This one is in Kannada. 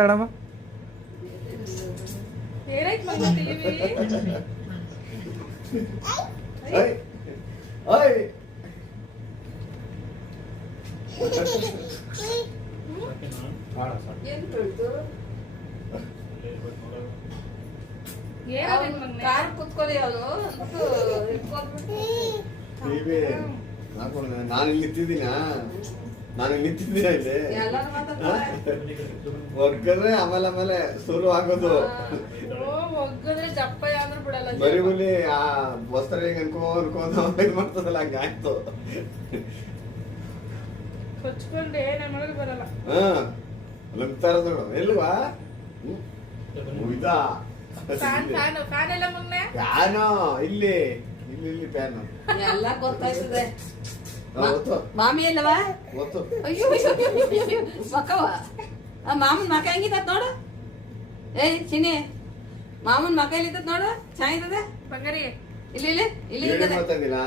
ಮಾತಾಡಮ್ಮ. ಏನಾಯ್ತು ಮಗ ಟಿವಿ? ಓಯ್ ಓಯ್ ಏನ್ ಹೇಳ್ತು? ಏನಾಯ್ತು ಮಗನೇ? ಕಾರ್ ಕುತ್ಕೊಳ್ಳಿ ಅವನು ಅಂತೂ ಇಟ್ಕೊಂಡ್ಬಿಟ್ಟು. ಟಿವಿ ನಾನು ಇಲ್ಲಿ ನಿಂತಿದ್ದೀನಾ? ನಾನು ಇಲ್ಲಿ ನಿಂತಿದ್ದೀನ ಇಲ್ಲಿ ಎಲ್ಲರೂ ಮಾತಾಡ್ತಾರೆ. ಒಗ್ಗದ್ರೆ ಆಮೇಲೆ ಶುರು ಆಗೋದು. ಒಗ್ಗದ್ರೆ ಜಪ್ಪ ಯಾವ್ದು ಬಿಡಲ್ಲ. ಬರೀ ಬರೀ ಆ ವಸ್ತ್ರ ಹೆಂಗ್ ಅನ್ಕೊಂಡ್ ಇದು ಮಾಡ್ತದಲ್ಲ ಹಂಗ ಆಯ್ತು. ಕೊಚ್ಕೊಂಡ್ರೆ ನಮ್ಮ ಮನೆಗೆ ಬರಲ್ಲ. ಹಾ ಲಂಗ್ತಾರ ನೋಡು ಎಲ್ವಾ ಇದಾ ಫ್ಯಾನ್ ಎಲ್ಲ ಮೊನ್ನೆ ಫ್ಯಾನು ಇಲ್ಲಿ ಇಲ್ಲಿ ಇಲ್ಲಿ ಫ್ಯಾನು ಎಲ್ಲ ಗೊತ್ತಾಯ್ತದೆ. ಒತ್ತು ಮಾಮಿ ಅಲ್ಲವಾ? ಒತ್ತು ಅಯ್ಯೋ ಮಕ್ಕವ ಮಾಮನ್ ಮಕ ಹೆಂಗಿತ್ತ ನೋಡು. ಏಯ್ ಚಿನ್ನಿ ಮಾಮನ್ ಮಕ ಎಲ್ಲಿತ್ತ ನೋಡು. ಚೆನ್ನಾಗಿರ್ತದೆ ಬಂಗಾರಿ ಇಲ್ಲಿ ಇಲ್ಲಿ ಇಲ್ಲಿ ಮಾತಾಡಿಲ್ಲ.